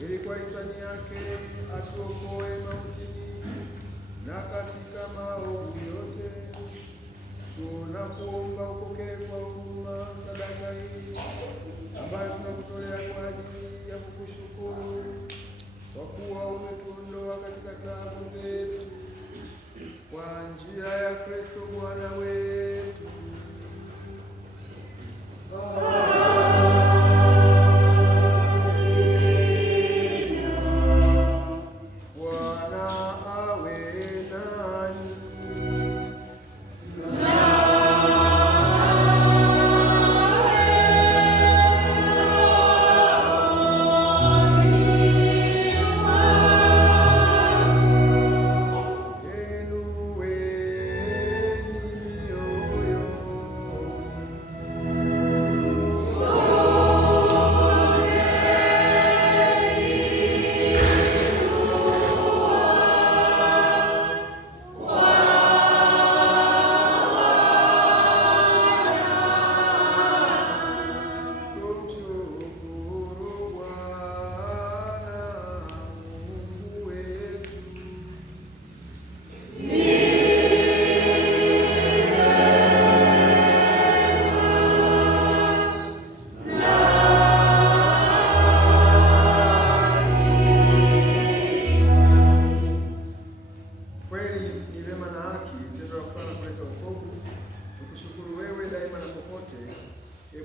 ili kwa hisani yake atuokoe mautini na katika maovu yote. Tunakuomba upokee kwa huruma sadaka hii ambayo tunakutolea kwa ajili ya kukushukuru kwa kuwa umetuondoa katika taabu zetu kwa njia ya Kristo Bwana wetu.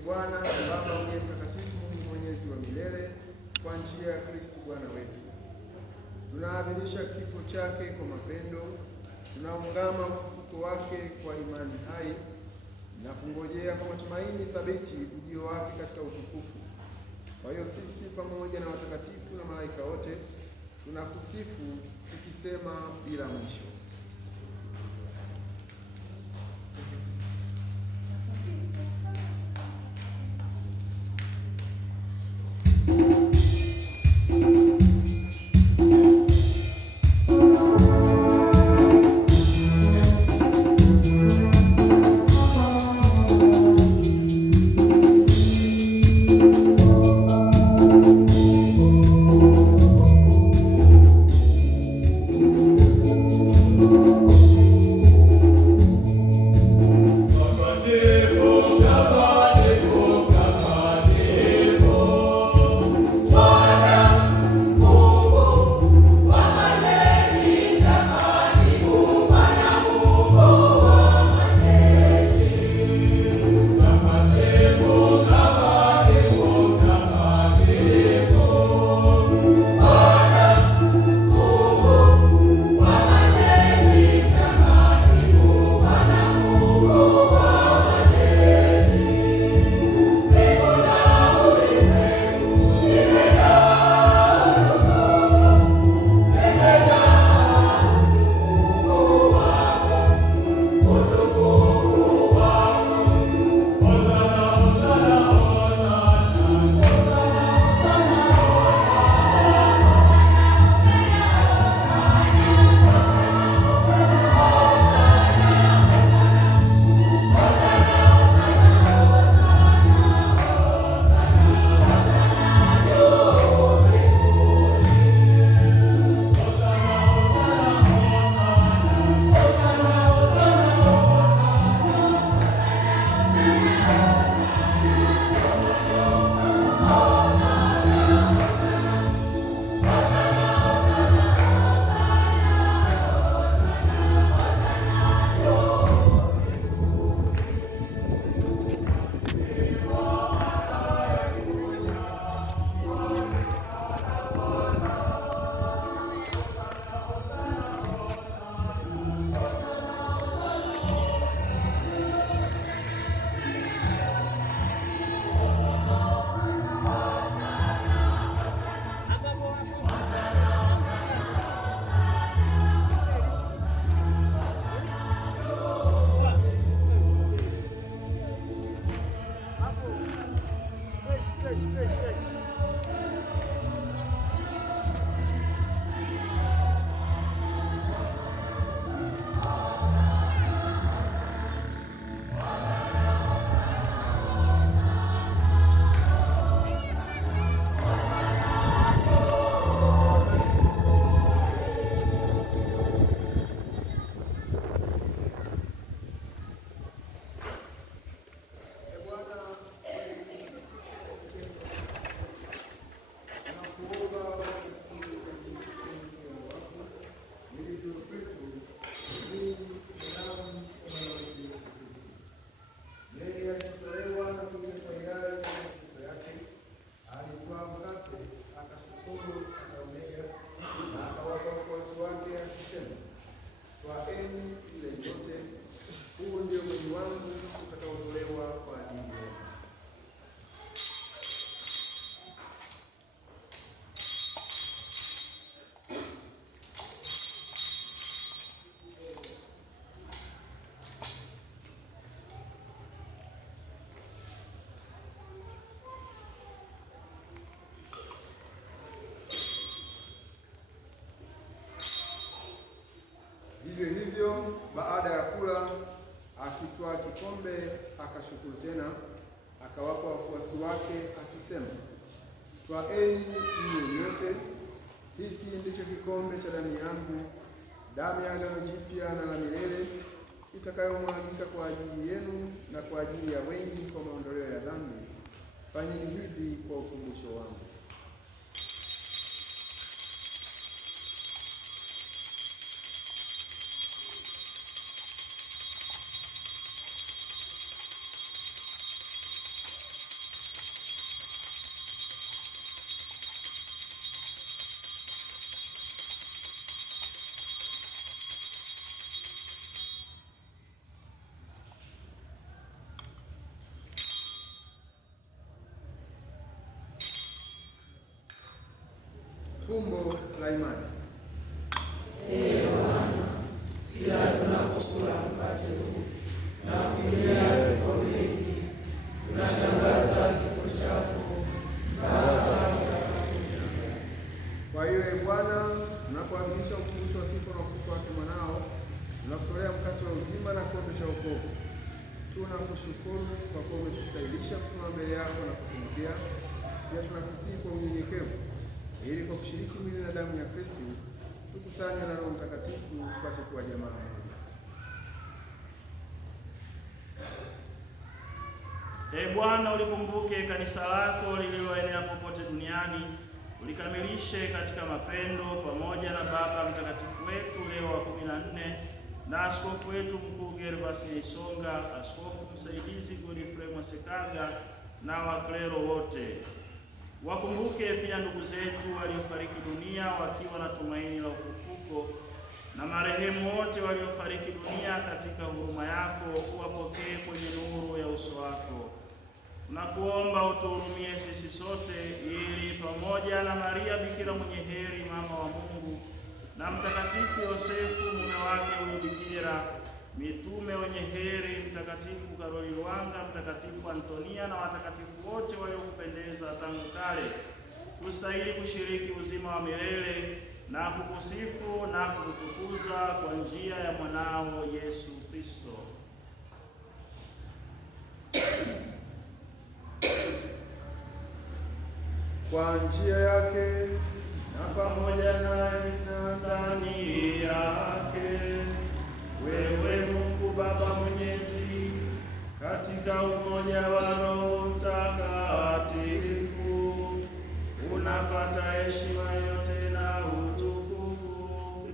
Bwana Baba uliye mtakatifu, Mungu mwenyezi wa milele, kwa njia ya Kristo Bwana wetu, tunaadhimisha kifo chake kwa mapendo, tunaungama ufufuko wake kwa imani hai, na kungojea kwa matumaini thabiti ujio wake katika utukufu. Kwa hiyo sisi pamoja na watakatifu na malaika wote tunakusifu tukisema bila mwisho: Vivyo hivyo baada ya kula, akitwaa kikombe, akashukuru tena, akawapa wafuasi wake akisema, twaeni mnywe nyote, hiki ndicho kikombe cha damu yangu, damu ya agano jipya na la milele, itakayomwagika kwa ajili yenu na kwa ajili ya wengi kwa maondoleo ya dhambi. Fanyeni hivi kwa ukumbusho wangu. Fumbo la imani. Ee Bwana, kila tunapokula mkate huu na kunywa kikombe hiki, tunatangaza kifo chako mpaka utakapokuja. Kwa hiyo, Ee Bwana, tunapoadhimisha ukumbusho wa kifo na ufufuko wake mwanao, tunakutolea mkate wa uzima na kikombe cha wokovu. Tunakushukuru kwa kuwa umetustahilisha kusimama mbele yako na kutumikia. Pia tunakusihi kwa unyenyekevu, ili kwa kushiriki mwili na damu ya Kristo tukusanywe na Roho Mtakatifu tupate kuwa jamaa moja. Ee Bwana, ulikumbuke kanisa lako lililoenea popote duniani, ulikamilishe katika mapendo, pamoja na Baba Mtakatifu wetu Leo wa 14 na askofu wetu mkuu Gervas Nyaisonga, askofu msaidizi Godfrey Mwasekaga na waklero wote. Wakumbuke pia ndugu zetu waliofariki dunia wakiwa na tumaini la ufufuko, na marehemu wote waliofariki dunia katika huruma yako, uwapokee kwenye nuru ya uso wako. Tunakuomba utuhurumie sisi sote, ili pamoja na Maria Bikira mwenye heri, mama wa Mungu, na Mtakatifu Yosefu mume wake huyo bikira, mitume wenye heri, Mtakatifu Karoli Lwanga, Mtakatifu Antonia na watakatifu wote waliokupendeza tangu kale, kustahili kushiriki uzima wa milele na kukusifu na kukutukuza kwa njia ya mwanao Yesu Kristo. Kwa njia yake na pamoja naye na ndani yake, wewe Mungu Baba Mwenyezi, katika umoja wa Roho Mtakatifu, unapata heshima yote na utukufu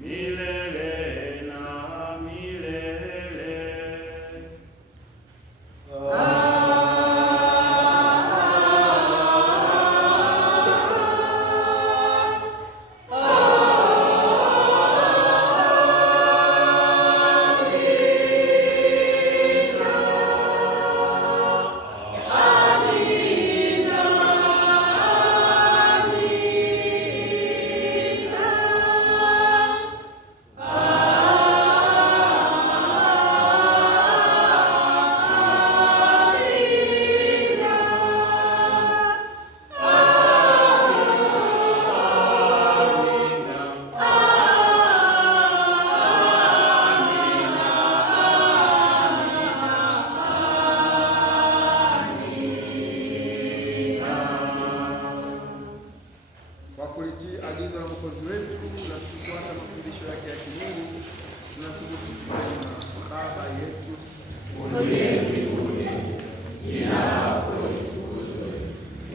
milele na milele. Kulitii agizo la Mwokozi wetu na kufuata mafundisho yake ya kimungu, tunatubu kusema: Baba yetu uliye mbinguni, jina lako litukuzwe,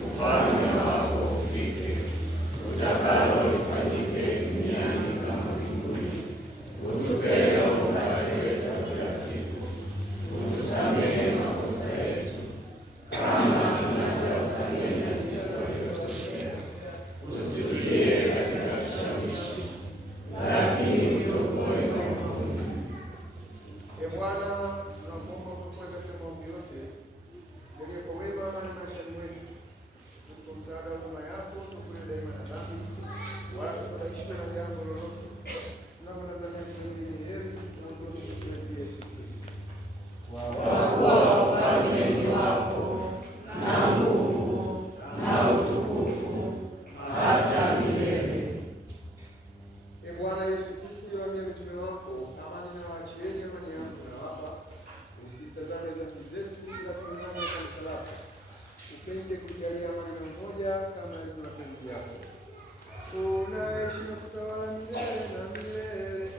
ufalme wako ufike, utakalo lifanyike duniani kama mbinguni. Utupe leo mkate wetu wa kila siku, utusamehe makosa yetu kama tunavyowasamehe na sisi waliokosea, usitutie katika kishawishi, lakini utuokoe na maovu. Ee Bwana, tunakuomba utuokoe katika maovu yote, jalia kwa wema amani maishani mwetu, kwa msaada wa huruma yako tukule daima na dhambi, wala tusifadhaishwe na jambo lolote, tunapotazamia tumaini lenye heri na utuonyeshe jina la Yesu Kristo. Kwa kuwa ufalme ni wako na nguvu na utukufu hata milele. Ee Bwana Yesu Kristo, uliwaambia mitume wako, amani nawaachieni, amani yangu nawapa. Usitazame dhambi zetu, ila tuungane na kanisa lako. Upende kujalia amani na umoja kama ilivyo mapenzi yako. Unaishi na kutawala milele na milele.